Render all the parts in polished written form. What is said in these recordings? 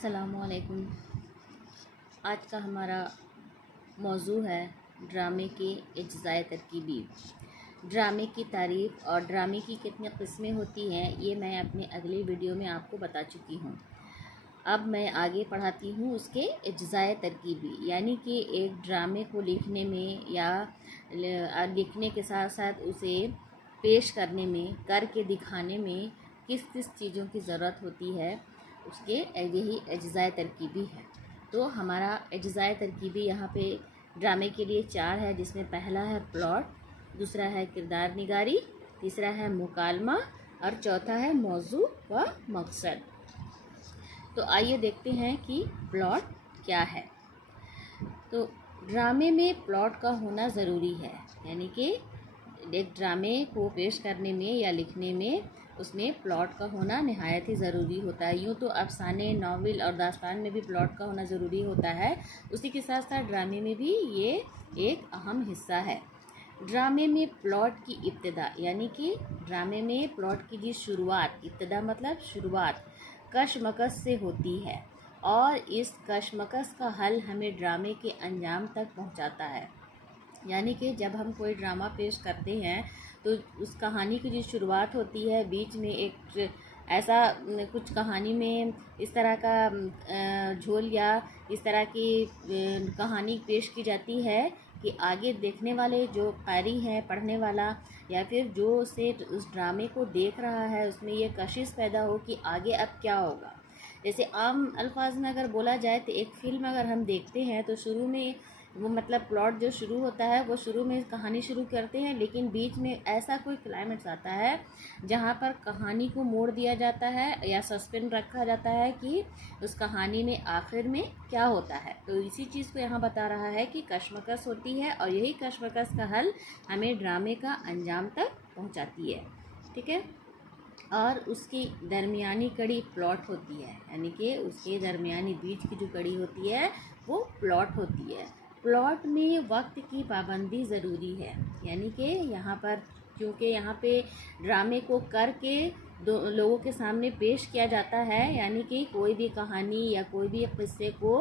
अस्सलामुअलैकुम। आज का हमारा मौजू है ड्रामे के अज्ज़ाए तरकीबी। ड्रामे की तारीफ़ और ड्रामे की कितनी किस्में होती हैं ये मैं अपने अगले वीडियो में आपको बता चुकी हूँ। अब मैं आगे पढ़ाती हूँ उसके अज्ज़ाए तरकीबी, यानी कि एक ड्रामे को लिखने में या लिखने के साथ साथ उसे पेश करने में, करके दिखाने में किस किस चीज़ों की ज़रूरत होती है, उसके यही अज्ज़ाए तरकीबी है। तो हमारा अज्ज़ाए तरकीबी यहाँ पे ड्रामे के लिए 4 है, जिसमें पहला है प्लॉट, दूसरा है किरदार निगारी, तीसरा है मुकालमा और चौथा है मौजू व मकसद। तो आइए देखते हैं कि प्लॉट क्या है। तो ड्रामे में प्लॉट का होना ज़रूरी है, यानी कि एक ड्रामे को पेश करने में या लिखने में उसमें प्लॉट का होना नहायत ही ज़रूरी होता है। यूँ तो अफसाने, नावल और दास्तान में भी प्लॉट का होना ज़रूरी होता है, उसी के साथ साथ ड्रामे में भी ये एक अहम हिस्सा है। ड्रामे में प्लॉट की इब्तिदा, यानी कि ड्रामे में प्लॉट की जी शुरुआत, इब्तिदा मतलब शुरुआत, कशमकश से होती है और इस कशमकश का हल हमें ड्रामे के अंजाम तक पहुंचाता है। यानी कि जब हम कोई ड्रामा पेश करते हैं तो उस कहानी की जो शुरुआत होती है, बीच में एक ऐसा कुछ कहानी में इस तरह का झोल या इस तरह की कहानी पेश की जाती है कि आगे देखने वाले जो कारी है, पढ़ने वाला या फिर जो उसे उस ड्रामे को देख रहा है, उसमें ये कशिश पैदा हो कि आगे अब क्या होगा। जैसे आम अल्फाज में अगर बोला जाए तो एक फ़िल्म अगर हम देखते हैं तो शुरू में वो मतलब प्लॉट जो शुरू होता है वो शुरू में कहानी शुरू करते हैं, लेकिन बीच में ऐसा कोई क्लाइमेक्स आता है जहाँ पर कहानी को मोड़ दिया जाता है या सस्पेंस रखा जाता है कि उस कहानी में आखिर में क्या होता है। तो इसी चीज़ को यहाँ बता रहा है कि कशमकश होती है और यही कशमकश का हल हमें ड्रामे का अंजाम तक पहुँचाती है। ठीक है। और उसकी दरमियानी कड़ी प्लॉट होती है, यानी कि उसके दरमियानी बीच की जो कड़ी होती है वो प्लॉट होती है। प्लॉट में वक्त की पाबंदी ज़रूरी है, यानी कि यहाँ पर क्योंकि यहाँ पे ड्रामे को करके दो लोगों के सामने पेश किया जाता है, यानी कि कोई भी कहानी या कोई भी किस्से को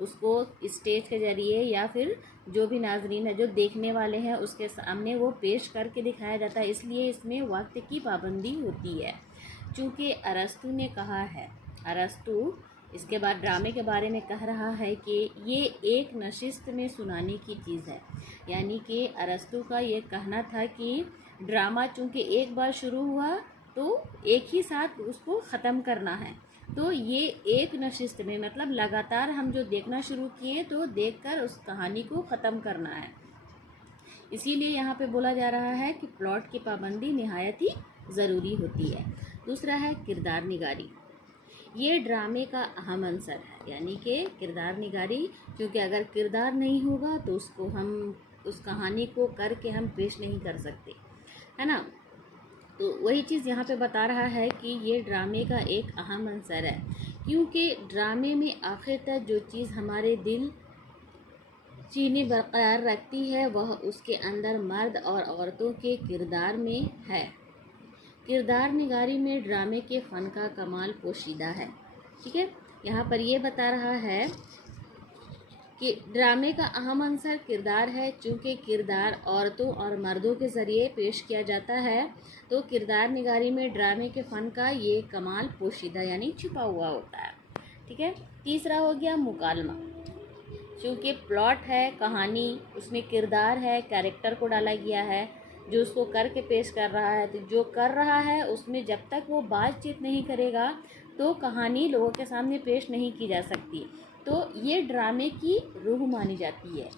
उसको स्टेज के ज़रिए या फिर जो भी नाजरीन है, जो देखने वाले हैं, उसके सामने वो पेश करके दिखाया जाता है। इसलिए इसमें वक्त की पाबंदी होती है। चूँकि अरस्तू ने कहा है, अरस्तू इसके बाद ड्रामे के बारे में कह रहा है कि ये एक नशिस्त में सुनाने की चीज़ है, यानी कि अरस्तू का ये कहना था कि ड्रामा चूँकि एक बार शुरू हुआ तो एक ही साथ उसको ख़त्म करना है। तो ये एक नशिस्त में मतलब लगातार हम जो देखना शुरू किए तो देखकर उस कहानी को ख़त्म करना है। इसीलिए यहाँ पे बोला जा रहा है कि प्लॉट की पाबंदी निहायत ही ज़रूरी होती है। दूसरा है किरदार निगारी। ये ड्रामे का अहम अंसर है, यानी कि किरदार निगारी, क्योंकि अगर किरदार नहीं होगा तो उसको हम उस कहानी को करके हम पेश नहीं कर सकते, है ना। तो वही चीज़ यहाँ पे बता रहा है कि ये ड्रामे का एक अहम अंसर है, क्योंकि ड्रामे में आखिर तक जो चीज़ हमारे दिल चीनी बरकरार रखती है वह उसके अंदर मर्द और औरतों के किरदार में है। किरदार निगारी में ड्रामे के फ़न का कमाल पोशीदा है। ठीक है। यहाँ पर ये बता रहा है कि ड्रामे का अहम अंसर किरदार है। चूँकि किरदार औरतों और मर्दों के ज़रिए पेश किया जाता है तो किरदार निगारी में ड्रामे के फ़न का ये कमाल पोशीदा यानी छुपा हुआ होता है। ठीक है। तीसरा हो गया मुकालमा। चूँकि प्लॉट है, कहानी, उसमें किरदार है, कैरेक्टर को डाला गया है जो उसको करके पेश कर रहा है, तो जो कर रहा है उसमें जब तक वो बातचीत नहीं करेगा तो कहानी लोगों के सामने पेश नहीं की जा सकती। तो ये ड्रामे की रूह मानी जाती है।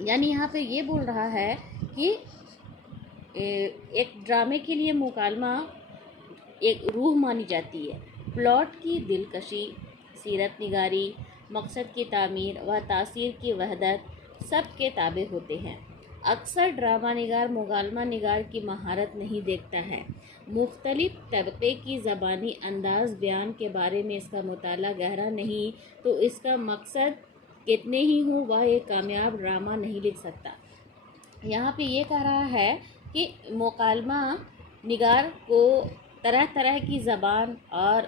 यानी यहाँ पे ये बोल रहा है कि एक ड्रामे के लिए मुकालमा एक रूह मानी जाती है। प्लॉट की दिलकशी, सीरत निगारी, मकसद की तामीर व तासीर की वहदत सब के ताबे होते हैं। अक्सर ड्रामा निगार मुकालमा निगार की महारत नहीं देखता है। मुख्तलिफ तबके की ज़बानी अंदाज़ बयान के बारे में इसका मुताला गहरा नहीं तो इसका मकसद कितने ही हो वह एक कामयाब ड्रामा नहीं लिख सकता। यहाँ पे ये कह रहा है कि मुकालमा निगार को तरह तरह की ज़बान और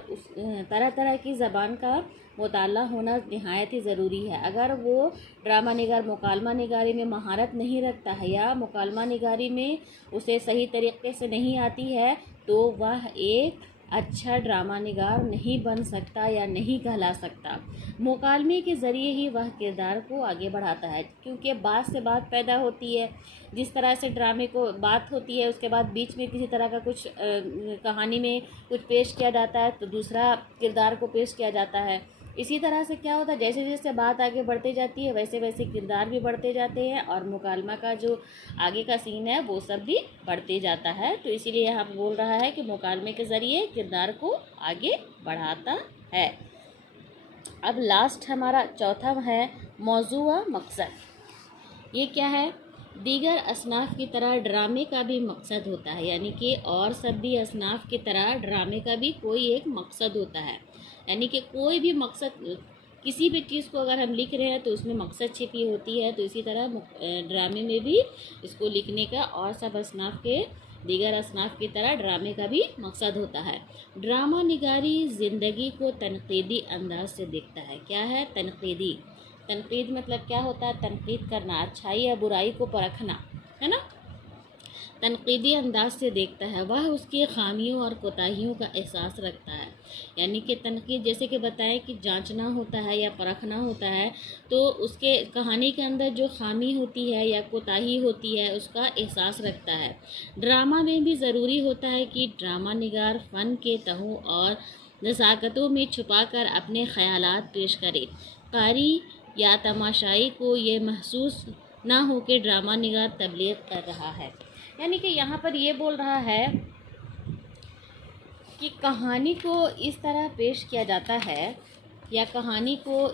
तरह तरह की ज़बान का मुताला होना नहायत ही ज़रूरी है। अगर वो ड्रामा निगार मुकालमा निगारी में महारत नहीं रखता है या मुकालमा निगारी में उसे सही तरीके से नहीं आती है, तो वह एक अच्छा ड्रामा निगार नहीं बन सकता या नहीं कहला सकता। मुकालमे के ज़रिए ही वह किरदार को आगे बढ़ाता है, क्योंकि बात से बात पैदा होती है। जिस तरह से ड्रामे को बात होती है, उसके बाद बीच में किसी तरह का कुछ कहानी में कुछ पेश किया जाता है तो दूसरा किरदार को पेश किया जाता है। इसी तरह से क्या होता है, जैसे जैसे बात आगे बढ़ती जाती है वैसे वैसे किरदार भी बढ़ते जाते हैं और मुकालमा का जो आगे का सीन है वो सब भी बढ़ते जाता है। तो इसीलिए यहाँ पर बोल रहा है कि मुकालमे के ज़रिए किरदार को आगे बढ़ाता है। अब लास्ट हमारा चौथा है मौजू व मकसद। ये क्या है? दीगर असनाफ की तरह ड्रामे का भी मकसद होता है, यानी कि और सब भी असनाफ की तरह ड्रामे का भी कोई एक मकसद होता है। यानी कि कोई भी मकसद, किसी भी चीज़ को अगर हम लिख रहे हैं तो उसमें मकसद छिपी होती है। तो इसी तरह ड्रामे में भी इसको लिखने का और सब असनाफ के दीगर असनाफ की तरह ड्रामे का भी मकसद होता है। ड्रामा निगारी ज़िंदगी को तनकीदी अंदाज से देखता है। क्या है? तनकीदी। तनकीद मतलब क्या होता है? तनकीद करना, अच्छाई या बुराई को परखना, है ना। तनकीदी अंदाज से देखता है, वह उसकी खामियों और कोताहियों का एहसास रखता है। यानी कि तनकीद, जैसे कि बताएं कि जांचना होता है या परखना होता है, तो उसके कहानी के अंदर जो खामी होती है या कोताही होती है उसका एहसास रखता है। ड्रामा में भी ज़रूरी होता है कि ड्रामा निगार फ़न के तहों और नज़ाकतों में छुपाकर अपने ख़यालात पेश करे। कारी या तमाशाई को ये महसूस ना हो कि ड्रामा निगार तबलीग कर रहा है। यानी कि यहाँ पर ये बोल रहा है कि कहानी को इस तरह पेश किया जाता है या कहानी को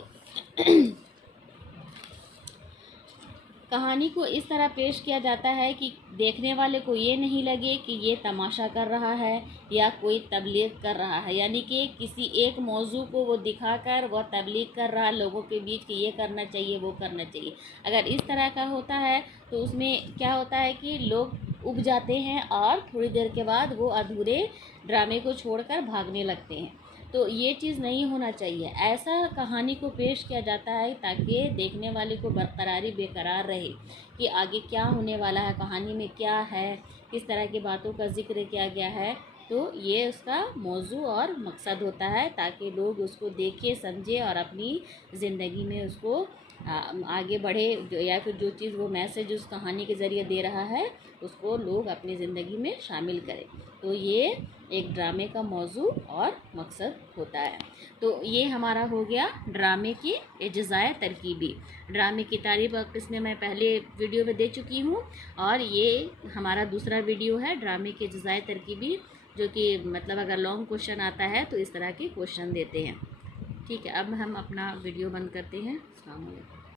इस तरह पेश किया जाता है कि देखने वाले को ये नहीं लगे कि ये तमाशा कर रहा है या कोई तबलीग कर रहा है। यानी कि किसी एक मौजू को वो दिखाकर वह तबलीग कर रहा है लोगों के बीच कि ये करना चाहिए, वो करना चाहिए। अगर इस तरह का होता है तो उसमें क्या होता है कि लोग उब जाते हैं और थोड़ी देर के बाद वो अधूरे ड्रामे को छोड़कर भागने लगते हैं। तो ये चीज़ नहीं होना चाहिए। ऐसा कहानी को पेश किया जाता है ताकि देखने वाले को बरकरारी बेकरार रहे कि आगे क्या होने वाला है, कहानी में क्या है, किस तरह की बातों का जिक्र किया गया है। तो ये उसका मौजू और मकसद होता है ताकि लोग उसको देखें, समझें और अपनी ज़िंदगी में उसको आगे बढ़े, या फिर जो चीज़ वो मैसेज उस कहानी के ज़रिए दे रहा है उसको लोग अपनी ज़िंदगी में शामिल करें। तो ये एक ड्रामे का मौजू और मकसद होता है। तो ये हमारा हो गया ड्रामे की अज्ज़ाए तरकीबी। ड्रामे की तारीफ़ और किस्में मैं पहले वीडियो में दे चुकी हूँ और ये हमारा दूसरा वीडियो है ड्रामे की अज्ज़ाए तरकीबी, जो कि मतलब अगर लॉन्ग क्वेश्चन आता है तो इस तरह के क्वेश्चन देते हैं। ठीक है, अब हम अपना वीडियो बंद करते हैं। अस्सलाम वालेकुम।